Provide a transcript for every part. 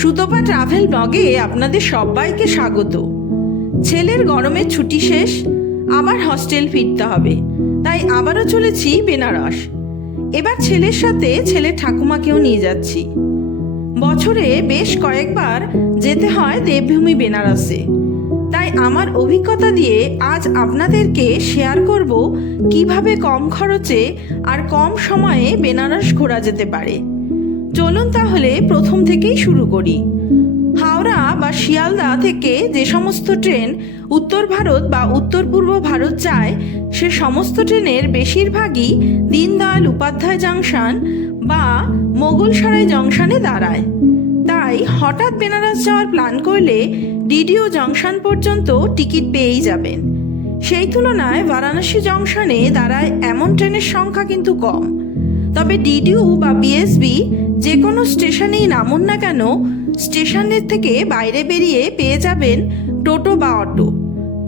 Sutapa travel ব্লগে আপনাদের সবাইকে স্বাগত। ছেলের গরমের ছুটি শেষ, আবার হস্টেল ফিরতে হবে, তাই আবারও চলেছি বেনারস। এবার ছেলের সাথে ছেলের ঠাকুমাকেও নিয়ে যাচ্ছি। বছরে বেশ কয়েকবার যেতে হয় দেবভূমি বেনারসে, তাই আমার অভিজ্ঞতা দিয়ে আজ আপনাদেরকে শেয়ার করব কীভাবে কম খরচে আর কম সময়ে বেনারস ঘোরা যেতে পারে। চলুন তাহলে প্রথম থেকেই শুরু করি। হাওড়া বা শিয়ালদা থেকে যে সমস্ত ট্রেন উত্তর ভারত বা উত্তর পূর্ব ভারত যায়, সে সমস্ত ট্রেনের বেশিরভাগই দীনদয়াল উপাধ্যায় জাংশন বা মোগলসরাই জংশনে দাঁড়ায়। তাই হঠাৎ বেনারস যাওয়ার প্ল্যান করলে ডিডিও জংশন পর্যন্ত টিকিট পেয়েই যাবেন। সেই তুলনায় বারাণসী জংশনে দাঁড়ায় এমন ট্রেনের সংখ্যা কিন্তু কম। তবে ডিডিউ বা বিএসবি যে কোনো স্টেশনেই নামুন না কেন, স্টেশনের থেকে বাইরে বেরিয়ে পেয়ে যাবেন টোটো বা অটো।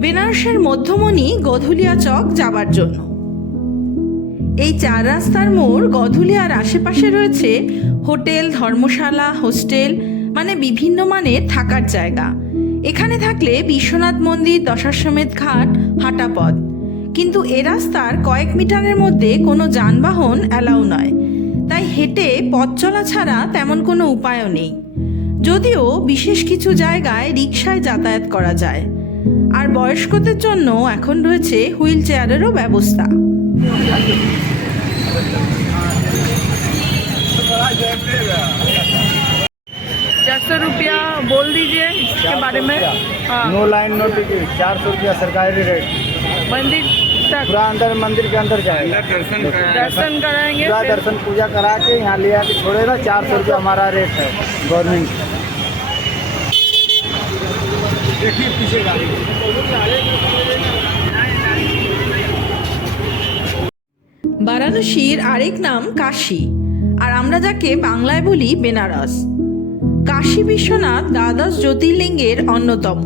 বেনারসের মধ্যমণি গধুলিয়া চক যাবার জন্য। এই চার রাস্তার মোড় গধুলিয়ার আশেপাশে রয়েছে হোটেল, ধর্মশালা, হোস্টেল মানে বিভিন্ন মানের থাকার জায়গা। এখানে থাকলে বিশ্বনাথ মন্দির, দশাশ্বমেধ ঘাট হাঁটা পথ কিন্তু এ রাস্তার কয়েক মিটারের মধ্যে কোনো যানবাহন অ্যালাউ নয়। তাই হেঁটে পথ চলা ছাড়া তেমন কোনো উপায়ও নেই যদিও বিশেষ কিছু জায়গায় রিকশায় যাতায়াত করা যায় আর বয়স্কদের জন্য এখন রয়েছে হুইল চেয়ারেরও ব্যবস্থা चार सौ रुपया बोल दीजिए इसके बारे में हाँ नो लाइन नो टिकट चार सौ रुपया सरकारी रेट मंदिर तक पूरा अंदर मंदिर के अंदर जाएगा दर्शन कराएंगे पूरा फिर दर्शन पूजा करा के यहाँ ले आके छोड़ेगा चार सौ रुपया हमारा रेट है गवर्नमेंट देखिए पीछे गाड़ी বারাণসীর আরেক নাম কাশী আর আমরা যাকে বাংলায় বলি বেনারস কাশী বিশ্বনাথ দ্বাদশ জ্যোতির্লিঙ্গের অন্যতম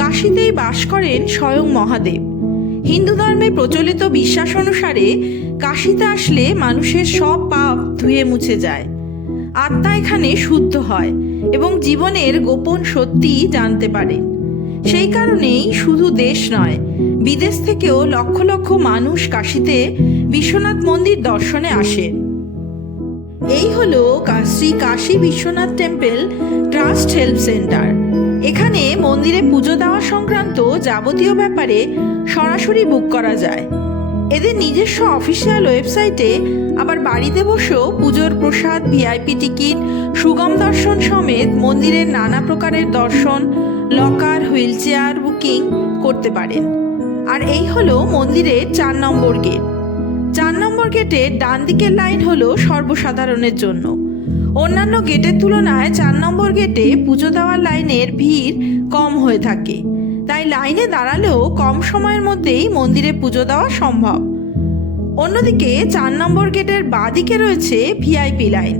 কাশীতেই বাস করেন স্বয়ং মহাদেব হিন্দু ধর্মে প্রচলিত বিশ্বাস অনুসারে কাশিতে আসলে মানুষের সব পাপ ধুয়ে মুছে যায়। আত্মা এখানে শুদ্ধ হয় এবং জীবনের গোপন সত্যি জানতে পারে। সেই কারণেই শুধু দেশ নয়, বিদেশ থেকেও লক্ষ লক্ষ মানুষ কাশিতে বিশ্বনাথ মন্দির দর্শনে আসেন এই হলো Shri Kashi Vishwanath temple trust help centre. এখানে মন্দিরে পুজো দেওয়া সংক্রান্ত যাবতীয় ব্যাপারে সরাসরি বুক করা যায়। এদের নিজস্ব অফিসিয়াল ওয়েবসাইটে আবার বাড়িতে বসেও পুজোর প্রসাদ ভিআইপি টিকিট সুগম দর্শন সমেত মন্দিরের নানা প্রকারের দর্শন লকার হুইল চেয়ার বুকিং করতে পারেন। আর এই হলো মন্দিরের চার নম্বর গেট চার নম্বর গেটের ডান দিকের লাইন হলো সর্বসাধারণের জন্য। অন্যান্য গেটের তুলনায় চার নম্বর গেটে পুজো দেওয়ার লাইনের ভিড় কম হয়ে থাকে। তাই লাইনে দাঁড়ালেও কম সময়ের মধ্যেই মন্দিরে পুজো দেওয়া সম্ভব। অন্যদিকে চার নম্বর গেটের বাঁদিকে রয়েছে ভিআইপি লাইন,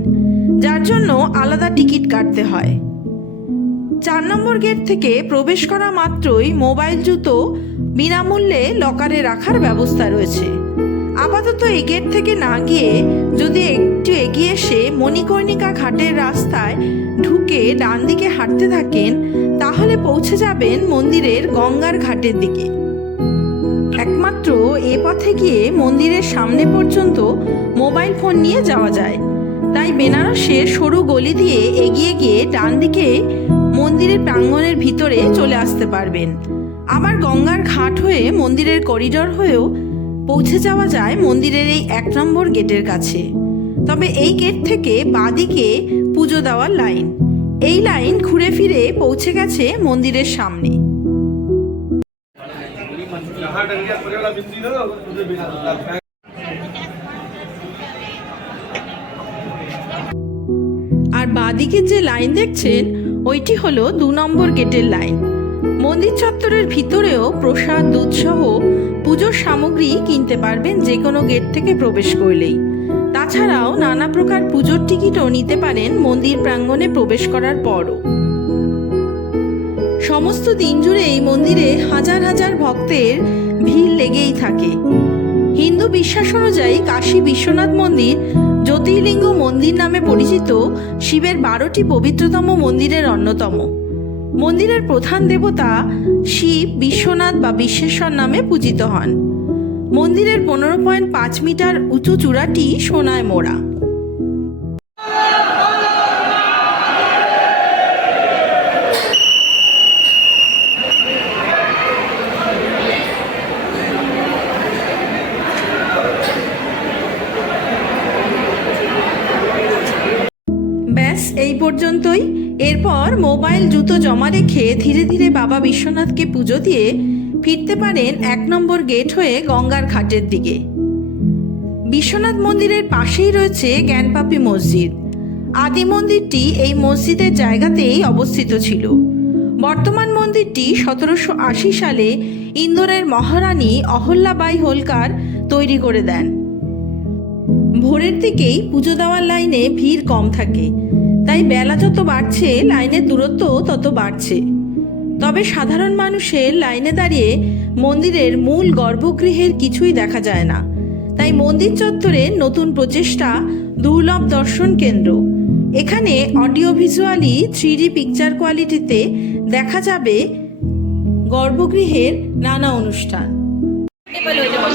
যার জন্য আলাদা টিকিট কাটতে হয়। চার নম্বর গেট থেকে প্রবেশ করা মাত্রই মোবাইল জুতো বিনামূল্যে লকারে রাখার ব্যবস্থা রয়েছে। আপাতত এই গেট থেকে না গিয়ে যদি একটু এগিয়ে এসে মণিকর্ণিকা ঘাটের রাস্তায় ঢুকে ডান দিকে হাঁটতে থাকেন, তাহলে পৌঁছে যাবেন মন্দিরের গঙ্গার ঘাটের দিকে। একমাত্র এ পথে গিয়ে মন্দিরের সামনে পর্যন্ত মোবাইল ফোন নিয়ে যাওয়া যায়। তাই বেনারসের সরু গলি দিয়ে এগিয়ে গিয়ে ডান দিকে মন্দিরের প্রাঙ্গণের ভিতরে চলে আসতে পারবেন। আবার গঙ্গার ঘাট হয়ে মন্দিরের করিডর হয়েও পৌঁছে যাওয়া যায় মন্দিরের এই এক নম্বর গেটের কাছে। তবে এই গেট থেকে বাদিকে পুজো দেওয়ার লাইন। এই লাইন ঘুরে ফিরে পৌঁছে গেছে মন্দিরের সামনে। আর বাঁদিকের যে লাইন দেখছেন, ওইটি হলো দু নম্বর গেটের লাইন। মন্দির চত্বরের ভিতরেও প্রসাদ, দুধসহ পুজোর সামগ্রী কিনতে পারবেন যে কোনো গেট থেকে প্রবেশ করলেই। তাছাড়াও নানা প্রকার পুজোর টিকিটও নিতে পারেন মন্দির প্রাঙ্গণে প্রবেশ করার পরও। সমস্ত দিন জুড়ে এই মন্দিরে হাজার হাজার ভক্তের ভিড় লেগেই থাকে। হিন্দু বিশ্বাস অনুযায়ী কাশী বিশ্বনাথ মন্দির জ্যোতির্লিঙ্গ মন্দির নামে পরিচিত শিবের বারোটি পবিত্রতম মন্দিরের অন্যতম। মন্দিরের প্রধান দেবতা শিব, বিশ্বনাথ বা বিশ্বেশ্বর নামে পূজিত হন। মন্দিরের পনেরো পয়েন্ট পাঁচ মিটার উঁচু চূড়াটি সোনায় মোড়া। এই পর্যন্তই। এরপর মোবাইল জুতো জমা রেখে ধীরে ধীরে বাবা বিশ্বনাথকে পুজো দিয়ে ফিরতে পারেন এক নম্বর গেট হয়ে গঙ্গার ঘাটের দিকে। বিশ্বনাথ মন্দিরের পাশেই রয়েছে জ্ঞানপাপি মসজিদ। আদি মন্দিরটি এই মসজিদের জায়গাতেই অবস্থিত ছিল। বর্তমান মন্দিরটি সতেরোশো আশি সালে ইন্দোরের মহারানী অহল্যাবাই হোলকার তৈরি করে দেন। ভোরের দিকেই পুজো দেওয়ার লাইনে ভিড় কম থাকে। তাই বেলা যত বাড়ছে, লাইনের দূরত্ব তত বাড়ছে। তবে সাধারণ মানুষের লাইনে দাঁড়িয়ে মন্দিরের মূল গর্ভগৃহের কিছুই দেখা যায় না। তাই মন্দির চত্বরে নতুন প্রচেষ্টা, দুর্লভ দর্শন কেন্দ্র। এখানে অডিও ভিজুয়ালি থ্রি পিকচার কোয়ালিটিতে দেখা যাবে গর্ভগৃহের নানা অনুষ্ঠান। अवेलेबल हो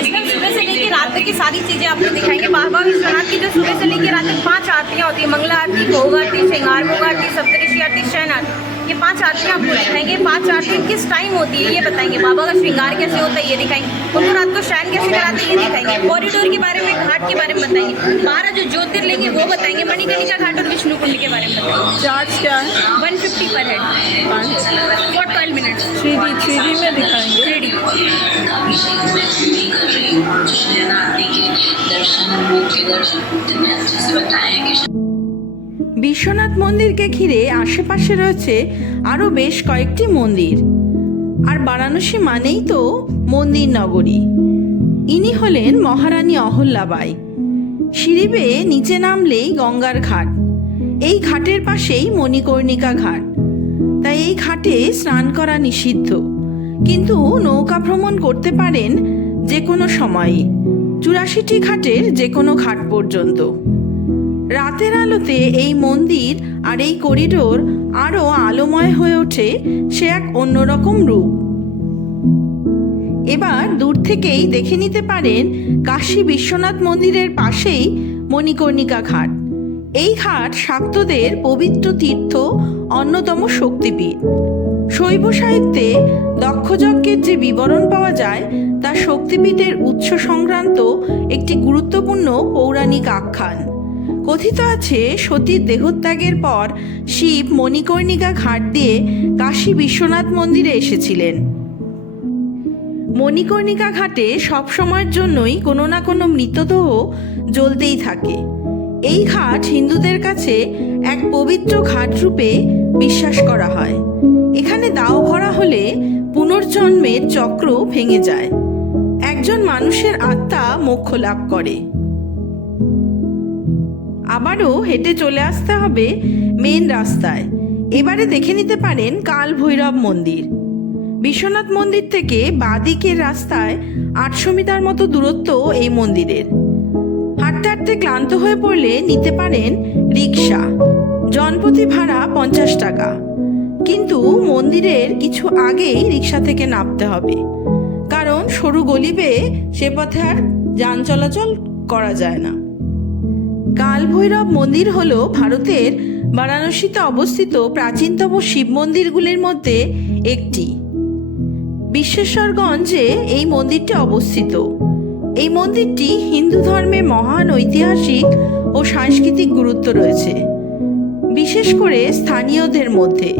इसमें सुबह से लेकर रात तक की सारी चीज़ें आपको दिखाएँगे। बाबा विश्वनाथ की जो सुबह से लेके रात तक पाँच आरतियाँ होती है मंगला आरती भोग आरती श्रृंगार भोग आरती सप्तऋषि आरती शयन आरती ये पाँच आरतियाँ आपको दिखाएँगे। पाँच आरती किस टाइम होती है ये बताएँगे। बाबा का श्रृंगार कैसे होता है ये दिखाएँगे। उनको रात को शयन कैसे कराते हैं ये दिखाएँगे। कॉरिडोर के बारे में घाट के बारे में बताएँगे। बारह जो ज्योतिर्लिंग है वो बताएँगे। मणिकर्णिका घाट और विष्णु कुंड के बारे में बताएँगे। चार्ज क्या है? वन फिफ्टी पर head for twelve minutes three D three D में दिखाएँगे। Three D. বিশ্বনাথ মন্দিরকে ঘিরে আশেপাশে রয়েছে আরও বেশ কয়েকটি মন্দির। আর বারাণসী মানেই তো মন্দির নগরী। ইনি হলেন মহারানী অহল্যাবাই। সিঁড়ি নিচে নামলেই গঙ্গার ঘাট। এই ঘাটের পাশেই মণিকর্ণিকা ঘাট। তাই এই ঘাটে স্নান করা নিষিদ্ধ। কিন্তু নৌকা ভ্রমণ করতে পারেন যে কোনো সময়ই, চুরাশিটি ঘাটের যে কোনো ঘাট পর্যন্ত। রাতের আলোতে এই মন্দির আর এই করিডোর আরও আলোময় হয়ে ওঠে সে এক অন্যরকম রূপ। এবার দূর থেকেই দেখে নিতে পারেন কাশী বিশ্বনাথ মন্দিরের পাশেই মণিকর্ণিকা ঘাট। এই ঘাট শাক্তদের পবিত্র তীর্থ অন্যতম শক্তিপীঠ। শৈব সাহিত্যে দক্ষযজ্ঞের যে বিবরণ পাওয়া যায়, তা শক্তিপীঠের উৎস সংক্রান্ত একটি গুরুত্বপূর্ণ পৌরাণিক আখ্যান। কথিত আছে, সতীর দেহত্যাগের পর শিব মণিকর্ণিকা ঘাট দিয়ে কাশী বিশ্বনাথ মন্দিরে এসেছিলেন। মণিকর্ণিকা ঘাটে সব সময়ের জন্যই কোনো না কোনো মৃতদেহ জ্বলতেই থাকে। এই ঘাট হিন্দুদের কাছে এক পবিত্র ঘাট রূপে বিশ্বাস করা হয়। এখানে দাও ভরা হলে পুনর্জন্মের চক্র ভেঙে যায়। একজন মানুষের আত্মা মোক্ষ লাভ করে। আবারও হেঁটে চলে আসতে হবে মেন রাস্তায়। এবারে দেখে নিতে পারেন কাল ভৈরব মন্দির। বিশ্বনাথ মন্দির থেকে বাঁদিকের রাস্তায় আটশো মিটার মতো দূরত্ব এই মন্দিরের। হাঁটতে হাঁটতে ক্লান্ত হয়ে পড়লে নিতে পারেন রিক্সা জনপ্রতি ভাড়া পঞ্চাশ টাকা। কিন্তু মন্দিরের কিছু আগেই রিক্সা থেকে নামতে হবে। কারণ সরু গলি বেয়ে সে পথে আর যান চলাচল করা যায় না। কালভৈরব মন্দির হল ভারতের বারাণসীতে অবস্থিত প্রাচীনতম শিব মন্দিরগুলির মধ্যে একটি। বিশ্বেশ্বরগঞ্জে এই মন্দিরটি অবস্থিত। এই মন্দিরটি হিন্দু ধর্মে মহান ঐতিহাসিক ও সাংস্কৃতিক গুরুত্ব রয়েছে। বিশেষ করে স্থানীয়দের মধ্যে।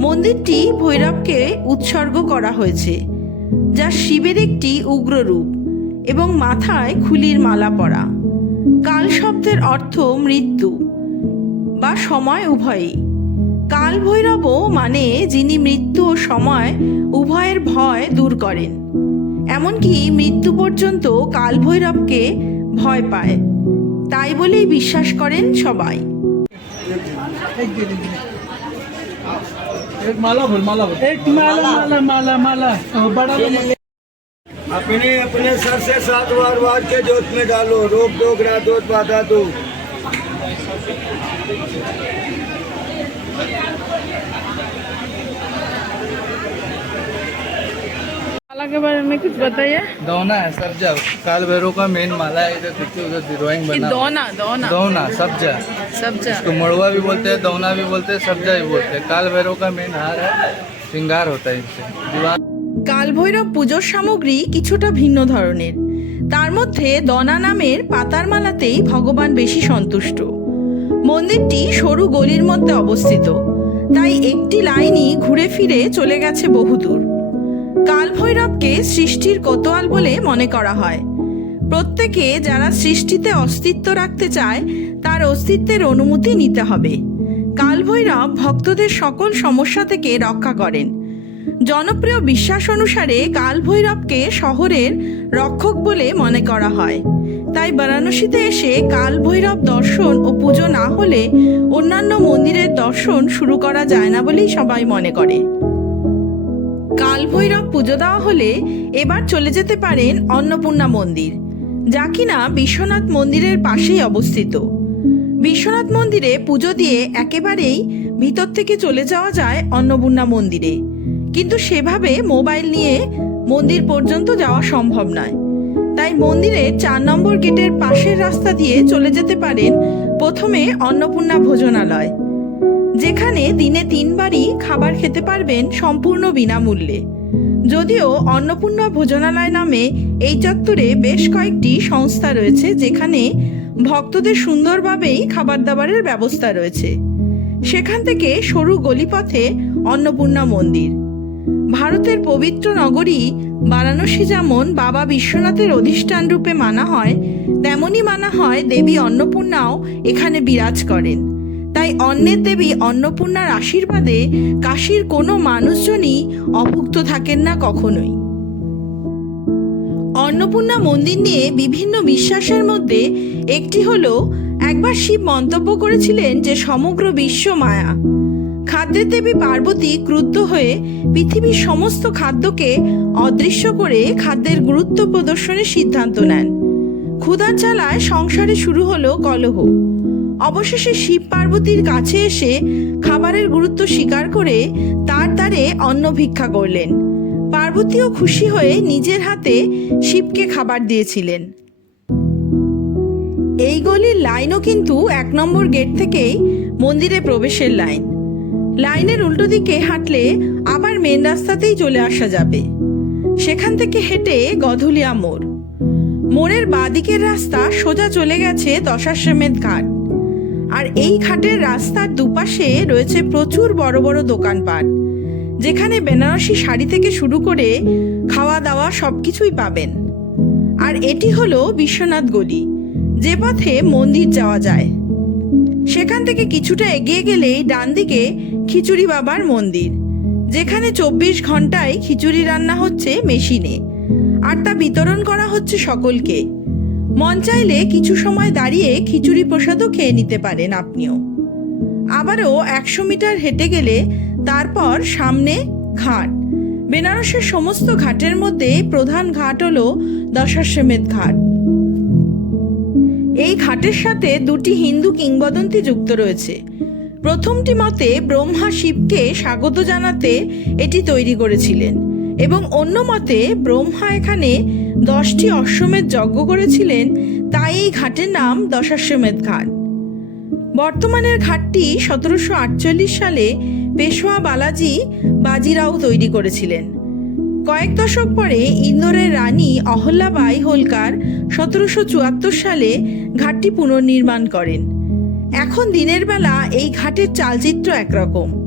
মন্দিরটি ভৈরবকে উৎসর্গ করা হয়েছে, যা শিবের একটি উগ্র রূপ এবং মাথায় খুলির মালা পরা। কাল শব্দের অর্থ মৃত্যু বা সময় উভয়ই। কাল ভৈরব মানে যিনি মৃত্যু ও সময় উভয়ের ভয় দূর করেন। এমনকি মৃত্যু পর্যন্ত কাল ভৈরবকে ভয় পায়। তাই বলেই বিশ্বাস করেন সবাই। एक माला भर माला भर। एक माला माला माला माला। बड़ा अपने अपने सर से सात बार बार के जोत में डालो। रोक दो टोक दो बाधा दो। माला के बारे में कुछ बताइए दौना है सब्जा काल भैरव का मेन माला है इधर देखिए उधर ड्राइंग कि बना हुआ दोना दोना है। दौना सब्जा सब्जा इसको मड़ुआ भी बोलते हैं दौना भी बोलते हैं सब्जा भी बोलते हैं काल भैरव का मेन हार है श्रृंगार होता है इससे दीवार কালভৈরব পুজোর সামগ্রী কিছুটা ভিন্ন ধরনের তার মধ্যে দনা নামের পাতার মালাতেই ভগবান বেশি সন্তুষ্ট মন্দিরটি সরু গলির মধ্যে অবস্থিত তাই একটি লাইনই ঘুরে ফিরে চলে গেছে বহুদূর কালভৈরবকে সৃষ্টির কোতোয়াল বলে মনে করা হয়। প্রত্যেকে যারা সৃষ্টিতে অস্তিত্ব রাখতে চায়, তার অস্তিত্বের অনুমতি নিতে হবে। কালভৈরব ভক্তদের সকল সমস্যা থেকে রক্ষা করেন। জনপ্রিয় বিশ্বাস অনুসারে কালভৈরবকে শহরের রক্ষক বলে মনে করা হয়। তাই বারাণসীতে এসে কালভৈরব দর্শন ও পুজো না হলে অন্যান্য মন্দিরের দর্শন শুরু করা যায় না বলেই সবাই মনে করে। কালভৈরব পুজো দেওয়া হলে এবার চলে যেতে পারেন অন্নপূর্ণা মন্দির, যা কিনা বিশ্বনাথ মন্দিরের পাশেই অবস্থিত। বিশ্বনাথ মন্দিরে পুজো দিয়ে একেবারেই ভিতর থেকে চলে যাওয়া যায় অন্নপূর্ণা মন্দিরে। কিন্তু সেভাবে মোবাইল নিয়ে মন্দির পর্যন্ত যাওয়া সম্ভব নয়। তাই মন্দিরের চার নম্বর গেটের পাশের রাস্তা দিয়ে চলে যেতে পারেন প্রথমে অন্নপূর্ণা ভোজনালয়। যেখানে দিনে তিনবারই খাবার খেতে পারবেন সম্পূর্ণ বিনামূল্যে। যদিও অন্নপূর্ণা ভোজনালয় নামে এই চত্বরে বেশ কয়েকটি সংস্থা রয়েছে যেখানে ভক্তদের সুন্দরভাবেই খাবার দাবারের ব্যবস্থা রয়েছে। সেখান থেকে সরু গলিপথে অন্নপূর্ণা মন্দির। ভারতের পবিত্র নগরী বারাণসী যেমন বাবা বিশ্বনাথের অধিষ্ঠান রূপে মানা হয়, তেমনই মানা হয় দেবী অন্নপূর্ণাও এখানে বিরাজ করেন। তাই অন্নের দেবী অন্নপূর্ণার আশীর্বাদে কাশীর কোনো মানুষজনই অভুক্ত থাকেন না কখনোই। অন্নপূর্ণা মন্দির নিয়ে বিভিন্ন বিশ্বাসের মধ্যে একটি হলো, একবার শিব মন্তব্য করেছিলেন যে সমগ্র বিশ্ব মায়া। খাদ্যের দেবী পার্বতী ক্রুদ্ধ হয়ে পৃথিবীর সমস্ত খাদ্যকে অদৃশ্য করে খাদ্যের গুরুত্ব প্রদর্শনের সিদ্ধান্ত নেন। ক্ষুধার জ্বালায় সংসারে শুরু হলো কলহ। অবশেষে শিব পার্বতীর কাছে এসে খাবারের গুরুত্ব স্বীকার করে তার দ্বারে অন্ন ভিক্ষা করলেন। পার্বতীও খুশি হয়ে নিজের হাতে শিবকে খাবার দিয়েছিলেন। এই গলির লাইনও কিন্তু এক নম্বর গেট থেকেই মন্দিরে প্রবেশের লাইন। লাইনের উল্টো দিকে হাঁটলে আবার মেন রাস্তাতেই চলে আসা যাবে। সেখান থেকে হেঁটে গধুলিয়া মোড়। মোড়ের বাঁদিকের রাস্তা সোজা চলে গেছে দশাশ্রমেধ ঘাট। আর এই ঘাটের রাস্তার দুপাশে রয়েছে প্রচুর বড় বড় দোকানপাট, যেখানে বেনারসি শাড়ি থেকে শুরু করে খাওয়া দাওয়া সব কিছুই পাবেন। আর এটি হলো বিশ্বনাথ গলি, যে পথে মন্দির যাওয়া যায়। সেখান থেকে কিছুটা এগিয়ে গেলেই ডান দিকে খিচুড়ি বাবার মন্দির, যেখানে চব্বিশ ঘন্টায় খিচুড়ি রান্না হচ্ছে মেশিনে, আর তা বিতরণ করা হচ্ছে সকলকে। মন চাইলে কিছু সময় দাঁড়িয়ে খিচুড়ি প্রসাদও খেয়ে নিতে পারেন আপনিও। আবারও একশো মিটার হেঁটে গেলে তারপর সামনে ঘাট। বেনারসের সমস্ত ঘাটের মধ্যে প্রধান ঘাট হলো দশাশ্বমেধ ঘাট। এই ঘাটের সাথে দুটি হিন্দু কিংবদন্তি যুক্ত রয়েছে। প্রথমটি মতে ব্রহ্মা শিবকে স্বাগত জানাতে এটি তৈরি করেছিলেন এবং অন্য মতে ব্রহ্মা এখানে দশটি অশ্বমেধ যজ্ঞ করেছিলেন, তাই এই ঘাটের নাম দশাশ্বমেধ ঘাট। বর্তমানের ঘাটটি সতেরোশো আটচল্লিশ সালে পেশোয়া বালাজি বাজিরাও তৈরি করেছিলেন। কয়েক দশক পরে ইন্দোরের রানী অহল্যাবাই হোলকার সতেরোশো চুয়াত্তর সালে ঘাটটি পুনর্নির্মাণ করেন। এখন দিনের বেলা এই ঘাটের চালচিত্র একরকম।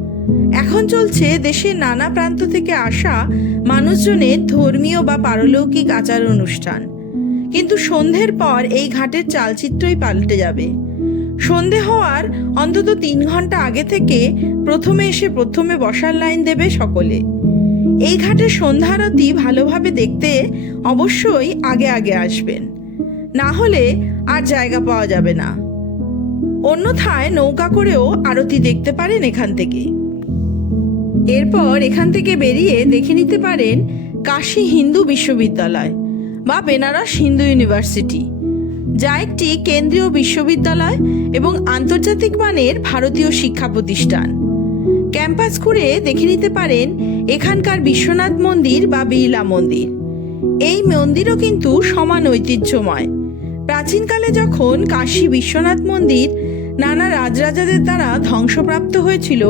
এখন চলছে দেশের নানা প্রান্ত থেকে আসা মানুষজনের ধর্মীয় বা পারলৌকিক আচার অনুষ্ঠান। কিন্তু সন্ধ্যের পর এই ঘাটের চালচিত্রই পাল্টে যাবে। সন্ধে হওয়ার অন্তত তিন ঘণ্টা আগে থেকে প্রথমে এসে প্রথমে বসার লাইন দেবে সকলে। এই ঘাটের সন্ধ্যারতি ভালোভাবে দেখতে অবশ্যই আগে আগে আসবেন। না হলে আর জায়গা পাওয়া যাবে না। অন্যথায় নৌকা করেও আরতি দেখতে পারেন এখান থেকে। এরপর এখান থেকে বেরিয়ে দেখে নিতে পারেন কাশী হিন্দু বিশ্ববিদ্যালয় বা বেনারস হিন্দু ইউনিভার্সিটি, যা একটি কেন্দ্রীয় বিশ্ববিদ্যালয় এবং আন্তর্জাতিক মানের ভারতীয় শিক্ষা প্রতিষ্ঠান। ক্যাম্পাস ঘুরে দেখে নিতে পারেন এখানকার বিশ্বনাথ মন্দির বা বিড়লা মন্দির। এই মন্দিরও কিন্তু সমান ঐতিহ্যময়। প্রাচীনকালে যখন কাশী বিশ্বনাথ মন্দির নানা রাজরাজাদের দ্বারা ধ্বংসপ্রাপ্ত হয়েছিল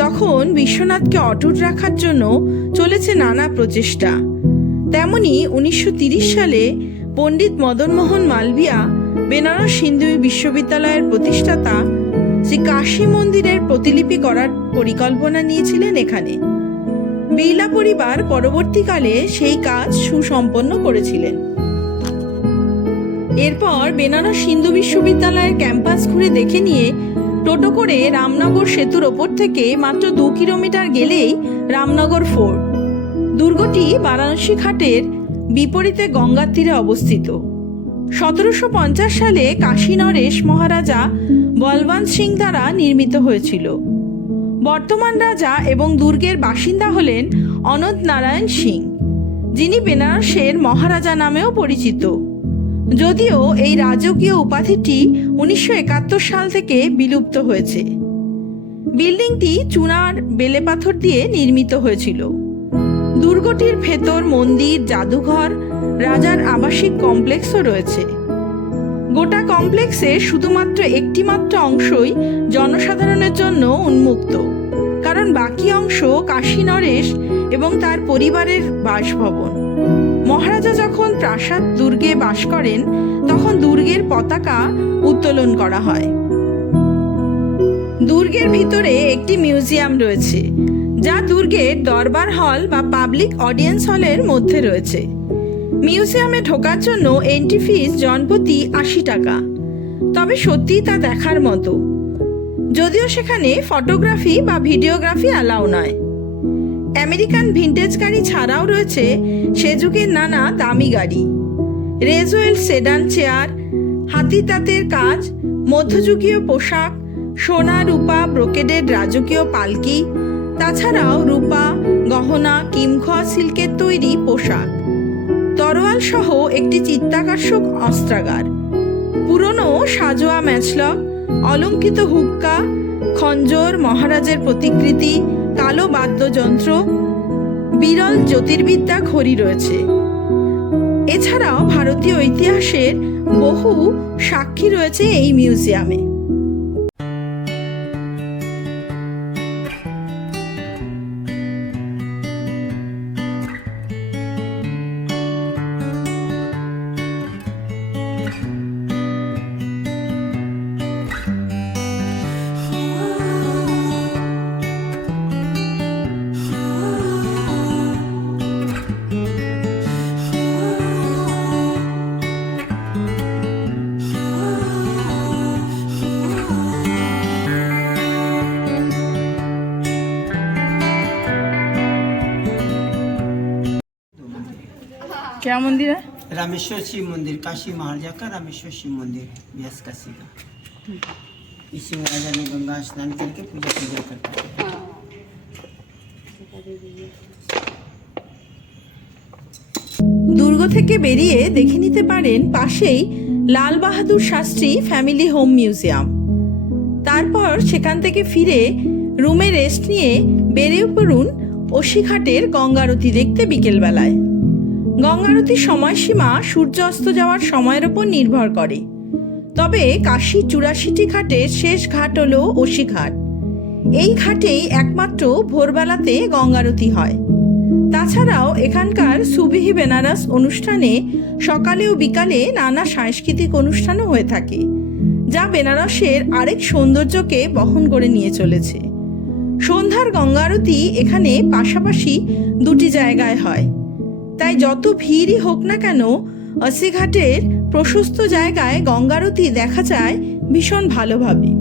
তখন বিশ্বনাথকে অটুট রাখার জন্য চলেছে নানা প্রচেষ্টা। তেমনি উনিশশো সালে পণ্ডিত মদনমোহন মালবিয়া বেনারস হিন্দু বিশ্ববিদ্যালয়ের প্রতিষ্ঠাতা শ্রী কাশী মন্দিরের প্রতিলিপি করার পরিকল্পনা নিয়েছিলেন এখানে। বিড়লা পরিবার পরবর্তীকালে সেই কাজ সুসম্পন্ন করেছিলেন। এরপর বেনারস হিন্দু বিশ্ববিদ্যালয়ের ক্যাম্পাস ঘুরে দেখে নিয়ে টোটো করে রামনগর সেতুর ওপর থেকে মাত্র দু কিলোমিটার গেলেই রামনগর ফোর্ট। দুর্গটি বারাণসী ঘাটের বিপরীতে গঙ্গার তীরে অবস্থিত। সতেরোশো পঞ্চাশ সালে কাশী নরেশ মহারাজা বলবন্ত সিং দ্বারা নির্মিত হয়েছিল। বর্তমান রাজা এবং দুর্গের বাসিন্দা হলেন অনন্ত নারায়ণ সিং, যিনি বেনারসের মহারাজা নামেও পরিচিত। যদিও এই রাজকীয় উপাধিটি উনিশশো একাত্তর সাল থেকে বিলুপ্ত হয়েছে। বিল্ডিংটি চুনার বেলে পাথর দিয়ে নির্মিত হয়েছিল। দুর্গটির ভেতর মন্দির, জাদুঘর, রাজার আবাসিক কমপ্লেক্সও রয়েছে। গোটা কমপ্লেক্সে শুধুমাত্র একটি মাত্র অংশই জনসাধারণের জন্য উন্মুক্ত। কারণ বাকি অংশ কাশী, নরেশ এবং তার পরিবারের বাসভবন। মহারাজা যখন প্রাসাদ দুর্গে বাস করেন, তখন দুর্গের পতাকা উত্তোলন করা হয়। দুর্গের ভিতরে একটি মিউজিয়াম রয়েছে, যা দুর্গের দরবার হল বা পাবলিক অডিয়েন্স হলের মধ্যে রয়েছে। মিউজিয়ামে ঢোকার জন্য এন্ট্রি ফিস জনপ্রতি আশি টাকা, তবে সত্যি তা দেখার মতো। যদিও সেখানে ফটোগ্রাফি বা ভিডিওগ্রাফি অ্যালাউ নয়। আমেরিকান ভিন্টেজ গাড়ি ছাড়াও রয়েছে সে যুগের নানা দামি গাড়ি। রেজওয়েল সেডান চেয়ার, হাতি তাঁতের কাজ, মধ্যযুগীয় পোশাক, সোনা, রূপা, ব্রোকেডেড রাজকীয় পালকি, তাছাড়াও রূপা, গহনা, কিমখোয়া সিল্কের তৈরি পোশাক। তরোয়াল সহ একটি চিত্তাকর্ষক অস্ত্রাগার। পুরনো সাজোয়া ম্যাচলক, অলঙ্কিত হুক্কা, খঞ্জর মহারাজের প্রতিকৃতি কালো বাদ্যযন্ত্র বিরল জ্যোতির্বিদ্যা ঘড়ি রয়েছে। এছাড়াও ভারতীয় ইতিহাসের বহু সাক্ষী রয়েছে এই মিউজিয়ামে। क्या मंदिर है रामेश्वर शिव मंदिर काशी महाराजा का रामेश्वर शिव मंदिर व्यास काशी का इसी महाराजा ने गंगा स्नान करके पूजा पूजा करता है দুর্গ থেকে বেরিয়ে দেখে নিতে পারেন পাশেই Lal Bahadur Shastri family home museum তারপর সেখান থেকে ফিরে রুমে রেস্ট নিয়ে বেরিয়ে পড়ুন অশিঘাটের গঙ্গারতি দেখতে বিকেলবেলায় গঙ্গারতির সময়সীমা সূর্য অস্ত যাওয়ার সময়ের ওপর নির্ভর করে। তবে কাশী চুরাশিটি ঘাটের শেষ ঘাট হল অশিঘাট এই ঘাটেই একমাত্র ভোরবেলাতে গঙ্গারতি হয়। তাছাড়াও এখানকার সুবিহি বেনারস অনুষ্ঠানে সকালে ও বিকালে নানা সাংস্কৃতিক অনুষ্ঠানও হয়ে থাকে, যা বেনারসের আরেক সৌন্দর্যকে বহন করে নিয়ে চলেছে। সন্ধ্যার গঙ্গারতি এখানে পাশাপাশি দুটি জায়গায় হয়। তাই যত ভিড়ই হোক না কেন অসিঘাটের প্রশস্ত জায়গায় গঙ্গারতি দেখা যায় ভীষণ ভালোভাবে।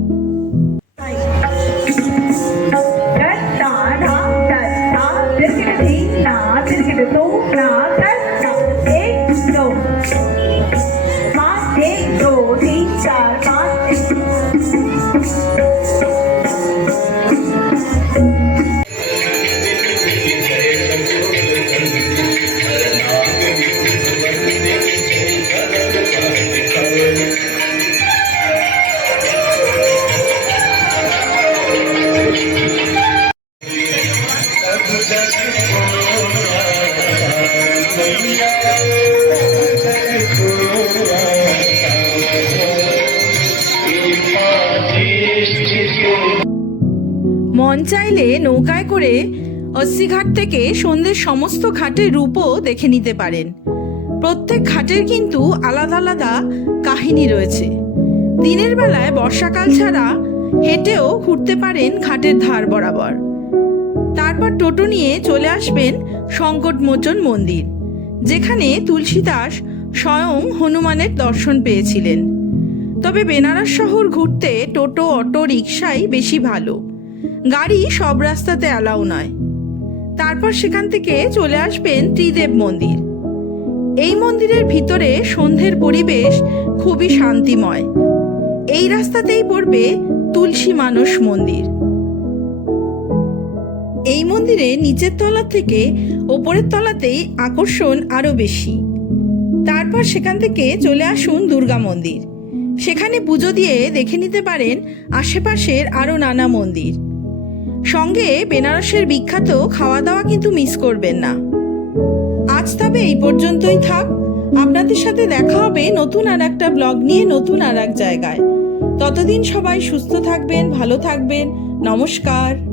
মন চাইলে নৌকায় করে অস্সিঘাট থেকে সন্ধ্যের সমস্ত ঘাটের রূপও দেখে নিতে পারেন। প্রত্যেক ঘাটের কিন্তু আলাদা আলাদা কাহিনী রয়েছে। দিনের বেলায় বর্ষাকাল ছাড়া হেঁটেও ঘুরতে পারেন ঘাটের ধার বরাবর। তারপর টোটো নিয়ে চলে আসবেন সংকটমোচন মন্দির, যেখানে তুলসীদাস স্বয়ং হনুমানের দর্শন পেয়েছিলেন। তবে বেনারস শহর ঘুরতে টোটো, অটো রিক্সাই বেশি ভালো। গাড়ি সব রাস্তাতে অ্যালাউ নয়। তারপর সেখান থেকে চলে আসবেন ত্রিদেব মন্দির। এই মন্দিরের ভিতরে সন্ধ্যের পরিবেশ খুবই শান্তিময়। এই রাস্তাতেই পড়বে তুলসী মানস মন্দির। এই মন্দিরে নিচের তলা থেকে ওপরের তলাতেই আকর্ষণ আরও বেশি। তারপর সেখান থেকে চলে আসুন দুর্গা মন্দির। সেখানে পুজো দিয়ে দেখে নিতে পারেন আশেপাশের আরও নানা মন্দির। সঙ্গে বেনারসের বিখ্যাত খাওয়া দাওয়া কিন্তু মিস করবেন না। আজ তবে এই পর্যন্তই থাক। আপনাদের সাথে দেখা হবে নতুন আর একটা ব্লগ নিয়ে নতুন আর এক জায়গায়। ততদিন সবাই সুস্থ থাকবেন, ভালো থাকবেন। নমস্কার।